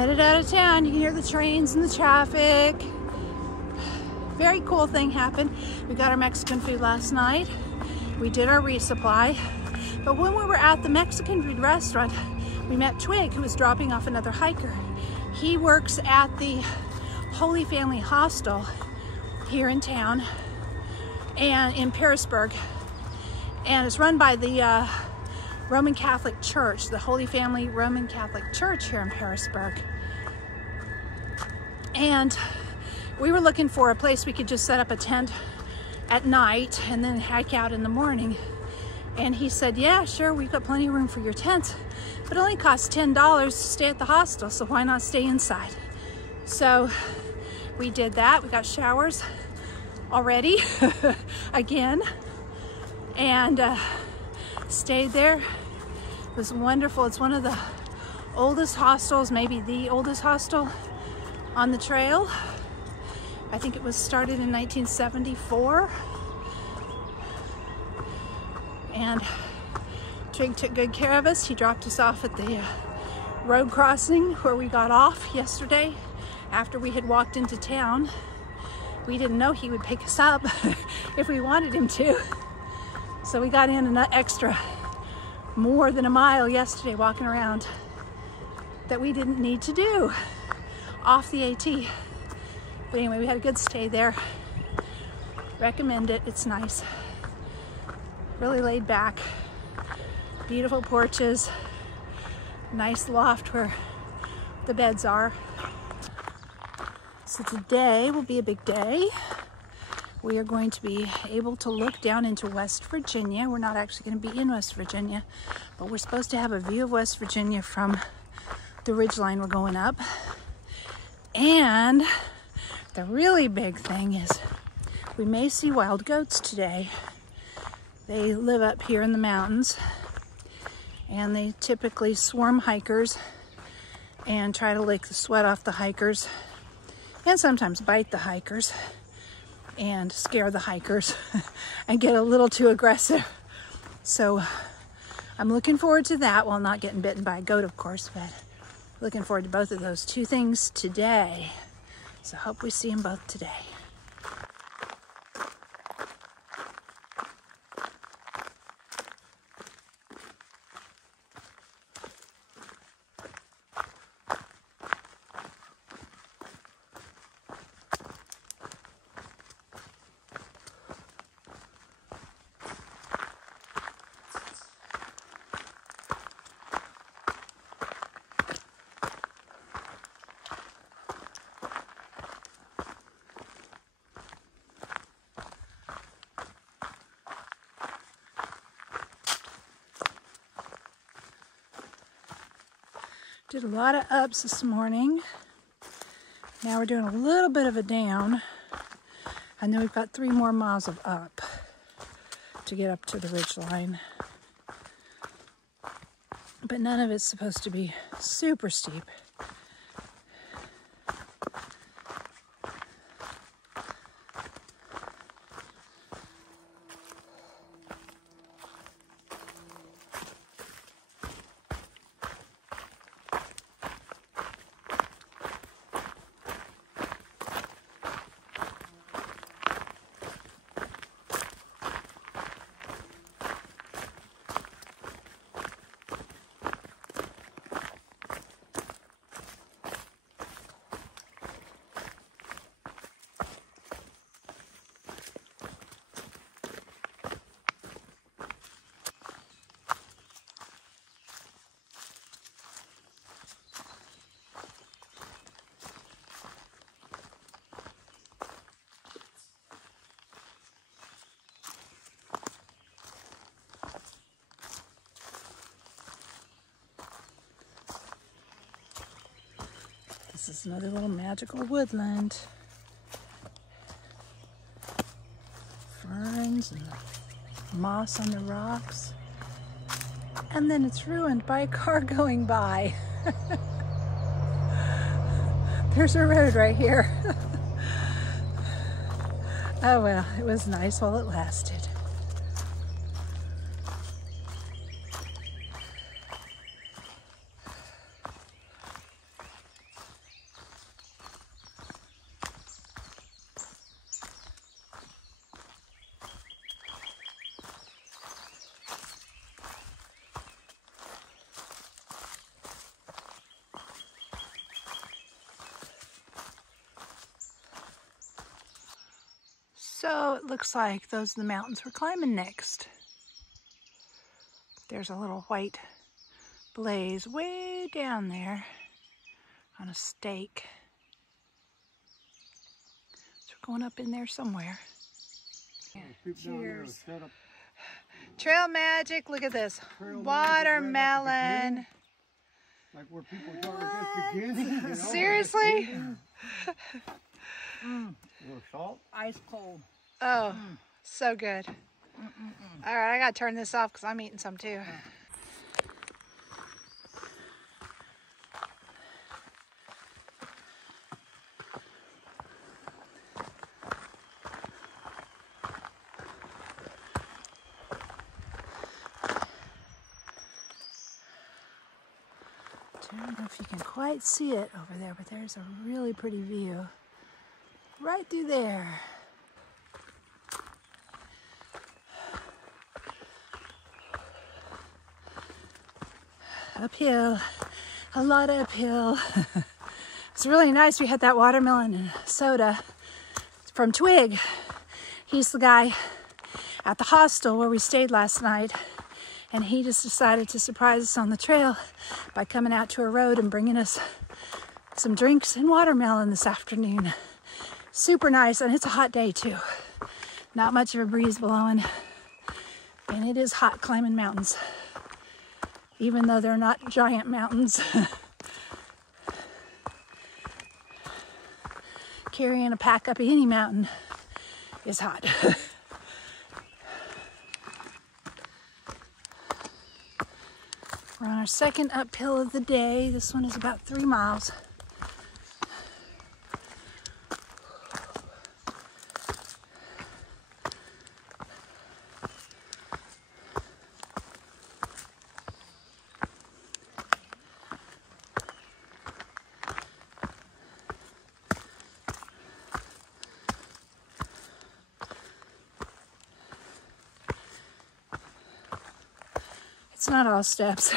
headed out of town. You can hear the trains and the traffic. Very cool thing happened. We got our Mexican food last night. We did our resupply. But when we were at the Mexican food restaurant, we met Twig, who was dropping off another hiker. He works at the Holy Family Hostel here in town and in Pearisburg. And it's run by the Roman Catholic Church, the Holy Family Roman Catholic Church here in Pearisburg. And we were looking for a place we could just set up a tent at night and then hike out in the morning. And he said, yeah, sure, we've got plenty of room for your tents, but it only costs $10 to stay at the hostel, so why not stay inside? So we did that. We got showers already, again, and stayed there. It was wonderful. It's one of the oldest hostels, maybe the oldest hostel on the trail. I think it was started in 1974. And Twig took good care of us. He dropped us off at the road crossing where we got off yesterday after we had walked into town. We didn't know he would pick us up if we wanted him to. So we got in an extra more than a mile yesterday walking around that we didn't need to do off the AT. But anyway, we had a good stay there. Recommend it. It's nice. Really laid back. Beautiful porches. Nice loft where the beds are. So today will be a big day. We are going to be able to look down into West Virginia. We're not actually going to be in West Virginia, but we're supposed to have a view of West Virginia from the ridgeline we're going up. And the really big thing is we may see wild goats today. They live up here in the mountains, and they typically swarm hikers and try to lick the sweat off the hikers, and sometimes bite the hikers and scare the hikers and get a little too aggressive. So I'm looking forward to that, while not getting bitten by a goat, of course, but looking forward to both of those two things today. So I hope we see them both today. Did a lot of ups this morning. Now we're doing a little bit of a down. And then we've got 3 more miles of up to get up to the ridge line. But none of it's supposed to be super steep. This is another little magical woodland. Ferns and moss on the rocks. And then it's ruined by a car going by. There's a road right here. Oh well, it was nice while it lasted. So it looks like those are the mountains we're climbing next. There's a little white blaze way down there on a stake. So we're going up in there somewhere. Cheers. Trail magic, look at this. Watermelon. Like where people start just begin. Seriously? A little salt. Ice cold. Oh, so good. All right, I gotta turn this off because I'm eating some too. I don't know if you can quite see it over there, but there's a really pretty view right through there. Uphill, a lot of uphill. It's really nice. We had that watermelon and soda from Twig. He's the guy at the hostel where we stayed last night, and he just decided to surprise us on the trail by coming out to a road and bringing us some drinks and watermelon this afternoon. Super nice, and it's a hot day too. Not much of a breeze blowing, and it is hot climbing mountains, even though they're not giant mountains. Carrying a pack up any mountain is hot. We're on our second uphill of the day. This one is about 3 miles. It's not all steps.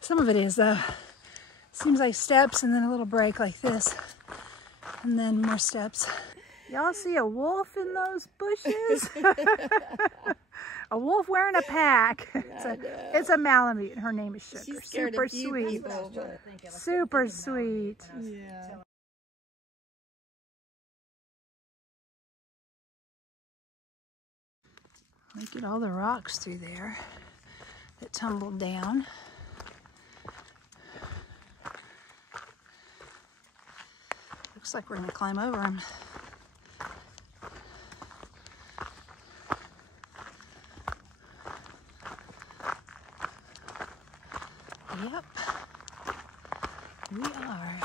Some of it is though. Seems like steps and then a little break like this. And then more steps. Y'all see a wolf in those bushes? A wolf wearing a pack. It's a Malamute. Her name is Sugar. Super sweet. Super sweet. Yeah. Look at all the rocks through there that tumbled down. Looks like we're gonna climb over them. Yep, we are.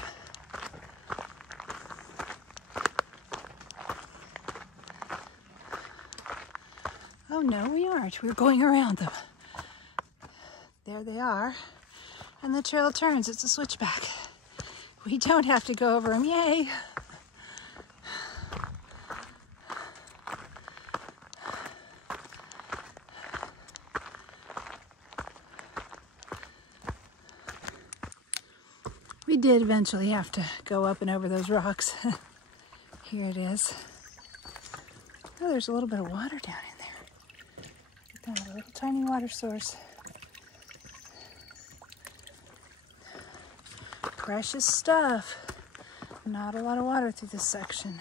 Oh no, we aren't. We're going around them. There they are. And the trail turns. It's a switchback. We don't have to go over them. Yay! We did eventually have to go up and over those rocks. Here it is. Oh, there's a little bit of water down in there. Down a little tiny water source. Precious stuff. Not a lot of water through this section.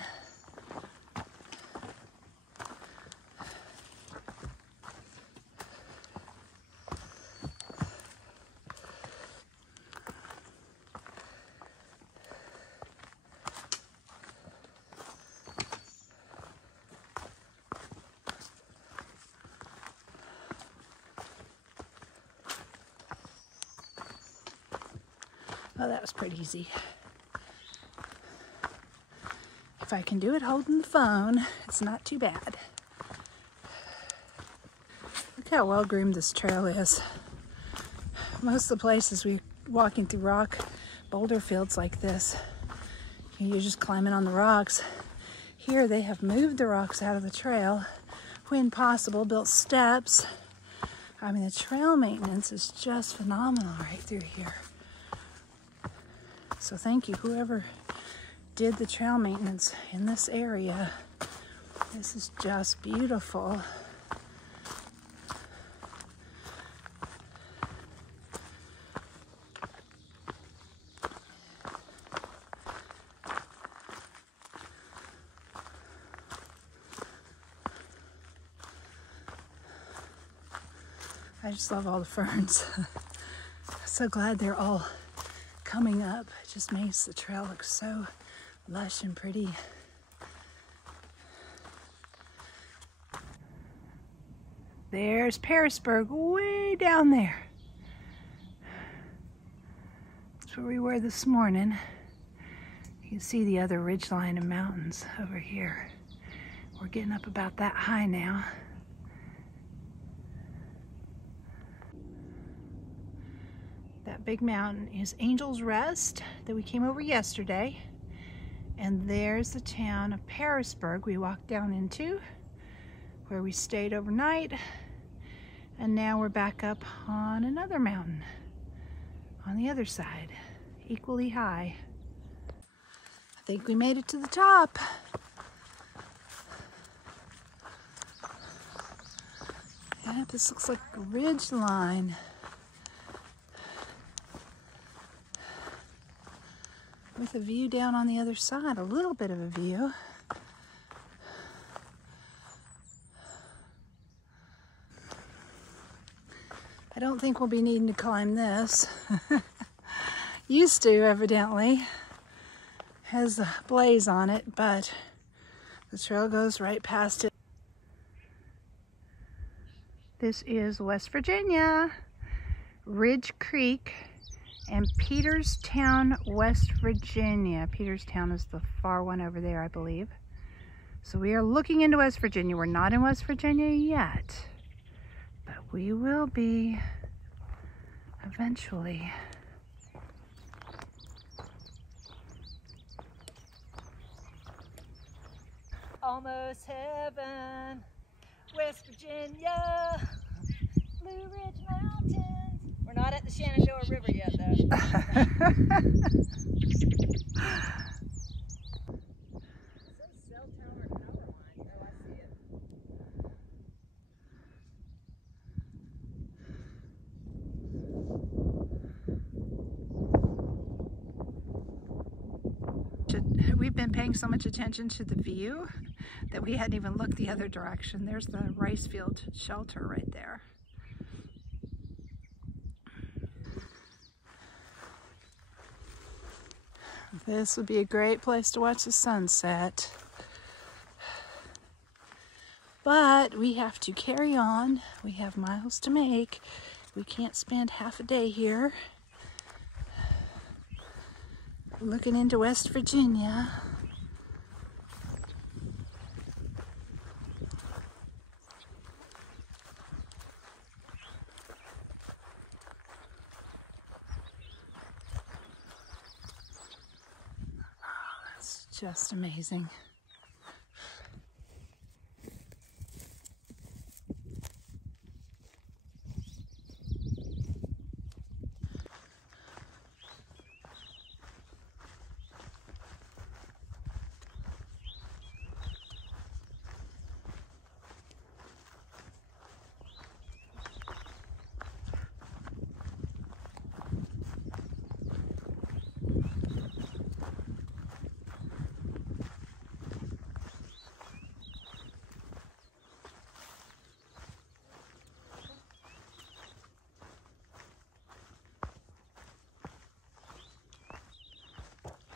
Oh, that was pretty easy. If I can do it holding the phone, it's not too bad. Look how well groomed this trail is. Most of the places we're walking through rock boulder fields like this, you're just climbing on the rocks. Here they have moved the rocks out of the trail, when possible, built steps. I mean, the trail maintenance is just phenomenal right through here. So thank you, whoever did the trail maintenance in this area. This is just beautiful. I just love all the ferns. So glad they're all coming up. It just makes the trail look so lush and pretty. There's Pearisburg way down there. That's where we were this morning. You can see the other ridgeline of mountains over here. We're getting up about that high now. That big mountain is Angel's Rest that we came over yesterday. And there's the town of Pearisburg we walked down into, where we stayed overnight. And now we're back up on another mountain on the other side, equally high. I think we made it to the top. Yeah, this looks like a ridge line. With a view down on the other side, a little bit of a view. I don't think we'll be needing to climb this. Used to, evidently. Has a blaze on it, but the trail goes right past it. This is West Virginia, Ridge Creek and Peterstown, West Virginia. Peterstown is the far one over there, I believe. So we are looking into West Virginia. We're not in West Virginia yet, but we will be eventually. Almost heaven, West Virginia, Blue Ridge Mountains. We're not at the Shenandoah River yet, though. We've been paying so much attention to the view that we hadn't even looked the other direction. There's the rice field shelter right there. This would be a great place to watch the sunset. But we have to carry on. We have miles to make. We can't spend half a day here looking into West Virginia. Oh, that's just amazing.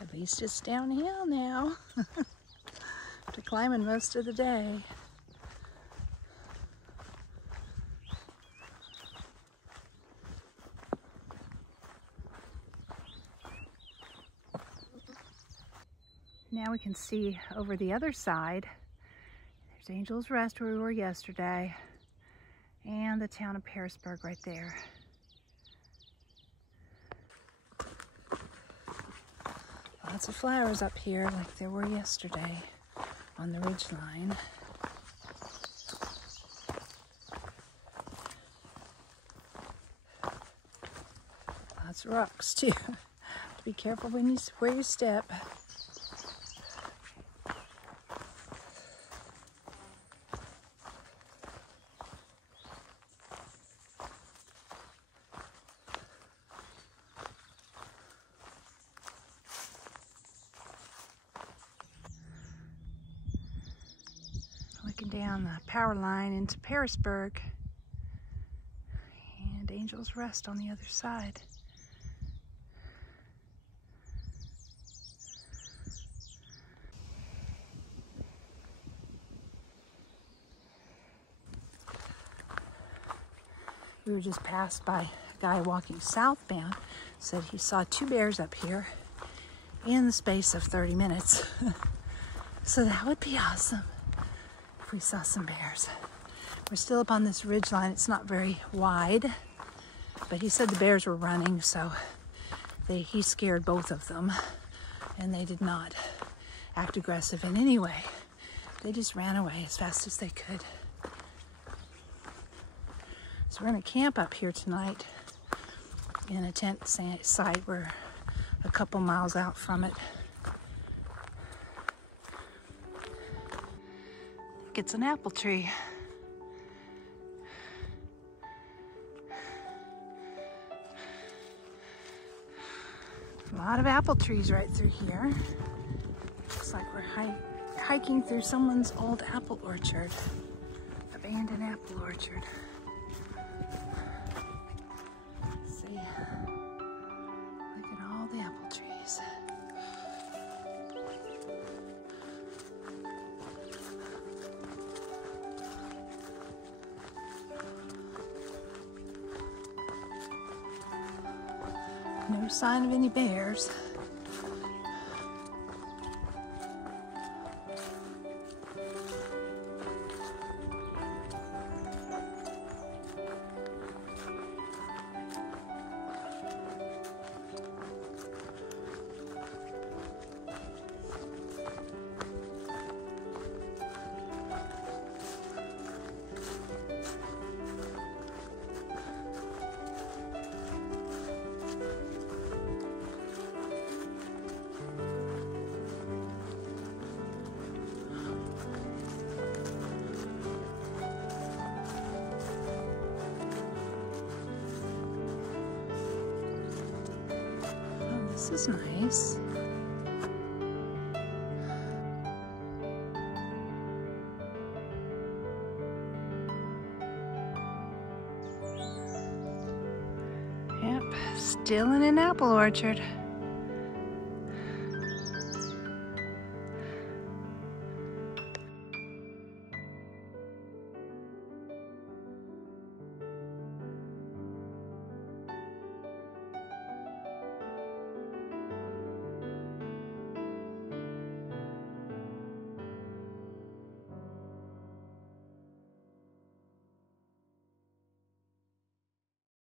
At least it's downhill now. After climbing most of the day. Now we can see over the other side. There's Angel's Rest where we were yesterday, and the town of Pearisburg right there. Lots of flowers up here like there were yesterday on the ridge line. Lots of rocks too. Be careful when you where you step. down the power line into Pearisburg. And Angel's Rest on the other side. We were just passed by a guy walking southbound, said he saw 2 bears up here in the space of 30 minutes. So that would be awesome if we saw some bears. We're still up on this ridge line. It's not very wide, but he said the bears were running, so he scared both of them, and they did not act aggressive in any way. They just ran away as fast as they could. So we're going to camp up here tonight in a tent site. We're a couple miles out from it. I think it's an apple tree. A lot of apple trees right through here. Looks like we're hiking through someone's old apple orchard. Abandoned apple orchard. See, look at all the apple trees. No sign of any bears. This is nice. Yep, still in an apple orchard.